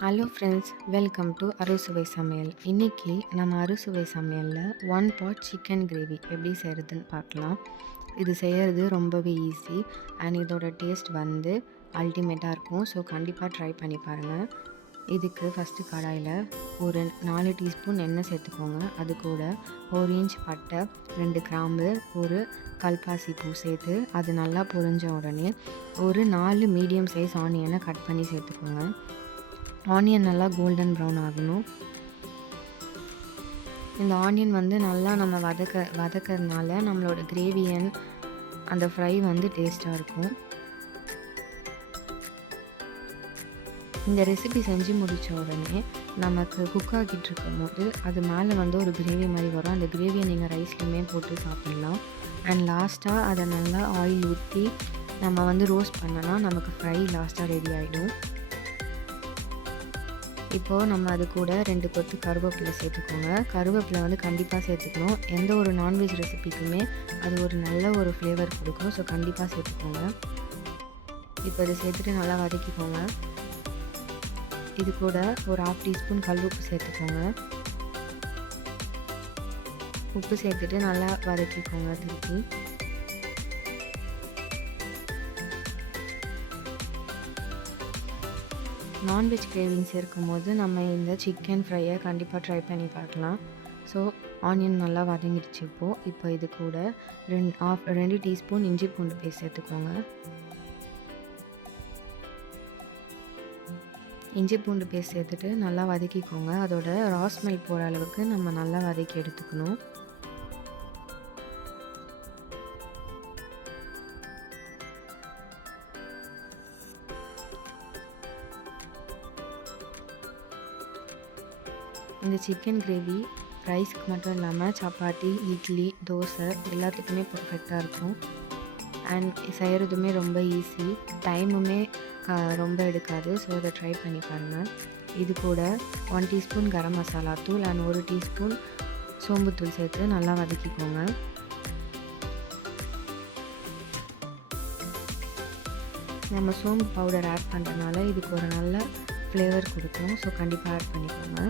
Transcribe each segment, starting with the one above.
Hello friends, welcome to அறுசுவை சமையல். இன்றைக்கி நம்ம அறுசுவை சமையலில் 1 pot சிக்கன் கிரேவி எப்படி செய்கிறதுன்னு பார்க்கலாம். இது செய்கிறது ரொம்பவே ஈஸி அண்ட் இதோட டேஸ்ட் வந்து அல்டிமேட்டாக இருக்கும். ஸோ கண்டிப்பாக ட்ரை பண்ணி பாருங்கள். இதுக்கு ஃபஸ்ட்டு கடாயில் ஒரு 4 டீஸ்பூன் எண்ணெய் சேர்த்துக்கோங்க. அது கூட 1 இன்ச் பட்டை, 2 கிராம்பு, ஒரு கல்பாசி பூ சேர்த்து அது நல்லா பொரிஞ்ச உடனே ஒரு 4 மீடியம் சைஸ் ஆனியனை கட் பண்ணி சேர்த்துக்கோங்க. ஆனியன் நல்லா கோல்டன் ப்ரௌன் ஆகணும். இந்த ஆனியன் வந்து நல்லா நம்ம வதக்கிறதுனால நம்மளோட கிரேவி அண்ட் அந்த ஃப்ரை வந்து டேஸ்ட்டாக இருக்கும். இந்த ரெசிபி செஞ்சு முடித்த உடனே நமக்கு குக் ஆகிட்டு இருக்கும் போது அது மேலே வந்து ஒரு கிரேவி மாதிரி வரும். அந்த கிரேவியை நீங்கள் ரைஸ்லையுமே போட்டு சாப்பிட்லாம். அண்ட் லாஸ்ட்டாக அதை நல்லா ஆயில் ஊற்றி நம்ம வந்து ரோஸ்ட் பண்ணோன்னா நமக்கு ஃப்ரை லாஸ்ட்டாக ரெடி ஆகிடும். இப்போது நம்ம அது கூட 2 கொத்து கருவேப்பிலை சேர்த்துக்கோங்க. கருவேப்பிலை வந்து கண்டிப்பாக சேர்த்துக்கணும். எந்த ஒரு நான்வெஜ் ரெசிபிக்குமே அது ஒரு நல்ல ஒரு ஃப்ளேவர் கொடுக்கும். ஸோ கண்டிப்பாக சேர்த்துக்கோங்க. இப்போ இதை சேர்த்துட்டு நல்லா வதக்கிக்கோங்க. இது கூட ஒரு 1/2 டீஸ்பூன் கல் உப்பு சேர்த்துக்கோங்க. உப்பு சேர்த்துட்டு நல்லா வதக்கிக்கோங்க திருப்பி. நான்வெஜ் கிரேவிங் சேர்க்கும்போது நம்ம இந்த சிக்கன் ஃப்ரையை கண்டிப்பாக ட்ரை பண்ணி பார்க்கலாம். ஸோ ஆனியன் நல்லா வதங்கிடுச்சு. இப்போ இது கூட 2 டீஸ்பூன் இஞ்சி பூண்டு பேஸ்ட் சேர்த்துக்கோங்க. இஞ்சி பூண்டு பேஸ்ட் சேர்த்துட்டு நல்லா வதக்கிக்கோங்க. அதோட ரா ஸ்மெல் போகிற அளவுக்கு நம்ம நல்லா வதக்கி எடுத்துக்கணும். இந்த சிக்கன் கிரேவி ரைஸ்க்கு மட்டும் இல்லாமல் சப்பாத்தி, இட்லி, தோசை எல்லாத்துக்குமே பர்ஃபெக்டாக இருக்கும். அண்ட் செய்கிறதுமே ரொம்ப ஈஸி, டைமுமே ரொம்ப எடுக்காது. ஸோ அதை ட்ரை பண்ணி பாருங்கள். இது கூட 1 டீஸ்பூன் கரம் மசாலா தூள் அண்ட் 1 டீஸ்பூன் சோம்புத்தூள் சேர்த்து நல்லா வதக்கிக்கோங்க. நம்ம சோம்பு பவுடர் ஆட் பண்ணுறதுனால இதுக்கு ஒரு நல்ல ஃப்ளேவர் கொடுக்கும். ஸோ கண்டிப்பாக ஆட் பண்ணிக்கோங்க.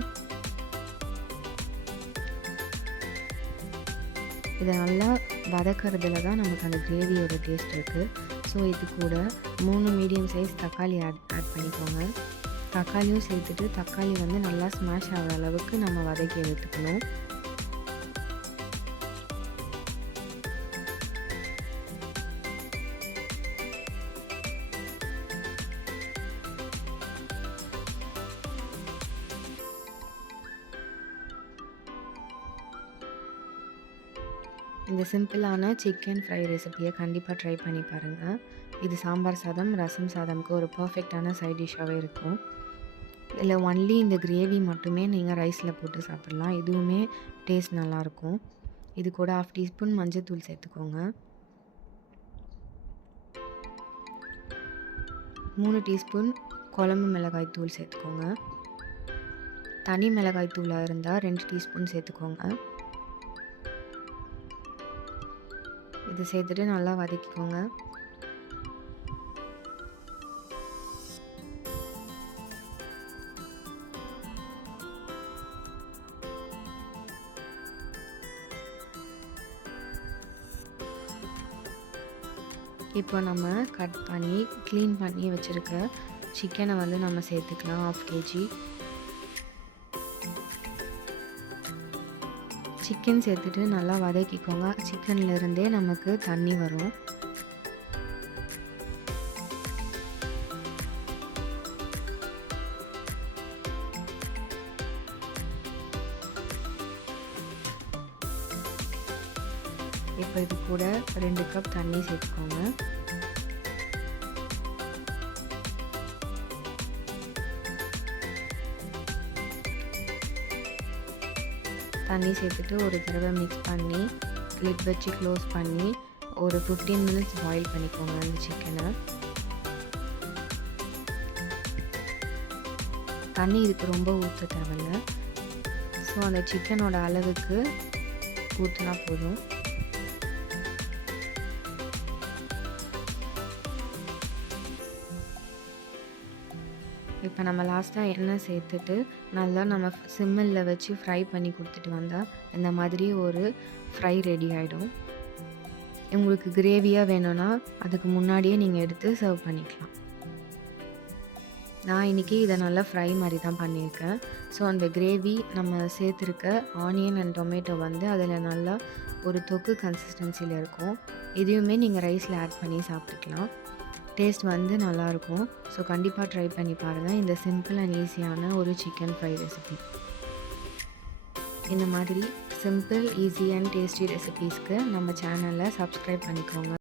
இதை நல்லா வதக்கிறதுல தான் நமக்கு அந்த கிரேவியோட டேஸ்ட் இருக்குது. ஸோ இது கூட 3 மீடியம் சைஸ் தக்காளி ஆட் பண்ணிக்கோங்க. தக்காளியும் சேர்த்துட்டு தக்காளி வந்து நல்லா ஸ்மாஷ் ஆகிற அளவுக்கு நம்ம வதக்கி எடுத்துக்கணும். இந்த சிம்பிளான சிக்கன் ஃப்ரை ரெசிபியை கண்டிப்பாக ட்ரை பண்ணி பாருங்கள். இது சாம்பார் சாதம், ரசம் சாதம்க்கு ஒரு பர்ஃபெக்டான சைட் டிஷ்ஷாகவே இருக்கும். இல்லை ஒன்லி இந்த கிரேவி மட்டுமே நீங்கள் ரைஸில் போட்டு சாப்பிட்லாம். இதுவுமே டேஸ்ட் நல்லாயிருக்கும். இது கூட 1/2 டீஸ்பூன் மஞ்சள்தூள் சேர்த்துக்கோங்க. 3 டீஸ்பூன் குழம்பு மிளகாய் தூள் சேர்த்துக்கோங்க. தனி மிளகாய் தூளாக இருந்தால் 2 டீஸ்பூன் சேர்த்துக்கோங்க. இது சேர்த்துட்டு நல்லா வதக்கிக்கோங்க. இப்போ நம்ம கட் பண்ணி க்ளீன் பண்ணி வச்சுருக்க சிக்கனை வந்து நம்ம சேர்த்துக்கலாம். 1/2 kg சிக்கன் சேர்த்துட்டு நல்லா வதக்கிக்கோங்க. சிக்கன்லேருந்தே நமக்கு தண்ணி வரும். இப்போ இது கூட 2 கப் தண்ணி சேர்த்துக்கோங்க. தண்ணி சேர்த்துட்டு ஒரு தடவை மிக்ஸ் பண்ணி லிட் வச்சு க்ளோஸ் பண்ணி ஒரு 15 மினிட்ஸ் பாயில் பண்ணிக்கோங்க அந்த சிக்கனை. தண்ணி இதுக்கு ரொம்ப ஊற்ற தேவையில்லை. ஸோ அந்த சிக்கனோட அளவுக்கு ஊற்றினா போதும். இப்போ நம்ம லாஸ்ட்டாக எண்ணெய் சேர்த்துட்டு நல்லா நம்ம சிம்மில் வச்சு ஃப்ரை பண்ணி கொடுத்துட்டு வந்தால் இந்த மாதிரி ஒரு ஃப்ரை ரெடி ஆகிடும். உங்களுக்கு கிரேவியாக வேணும்னா அதுக்கு முன்னாடியே நீங்கள் எடுத்து சர்வ் பண்ணிக்கலாம். நான் இன்றைக்கி இதை நல்லா ஃப்ரை மாதிரி தான் பண்ணியிருக்கேன். ஸோ அந்த கிரேவி நம்ம சேர்த்துருக்க ஆனியன் அண்ட் டொமேட்டோ வந்து அதில் நல்லா ஒரு தொக்கு கன்சிஸ்டன்சியில் இருக்கும். இதையுமே நீங்கள் ரைஸில் ஆட் பண்ணி சாப்பிட்டுக்கலாம். டேஸ்ட் வந்து நல்லாயிருக்கும். ஸோ கண்டிப்பாக ட்ரை பண்ணி பாருங்கள். இந்த சிம்பிள் அண்ட் ஈஸியான ஒரு சிக்கன் ஃப்ரை ரெசிபி. இந்த மாதிரி சிம்பிள், ஈஸி அண்ட் டேஸ்டி ரெசிபீஸ்க்கு நம்ம சேனலை சப்ஸ்கிரைப் பண்ணிக்கோங்க.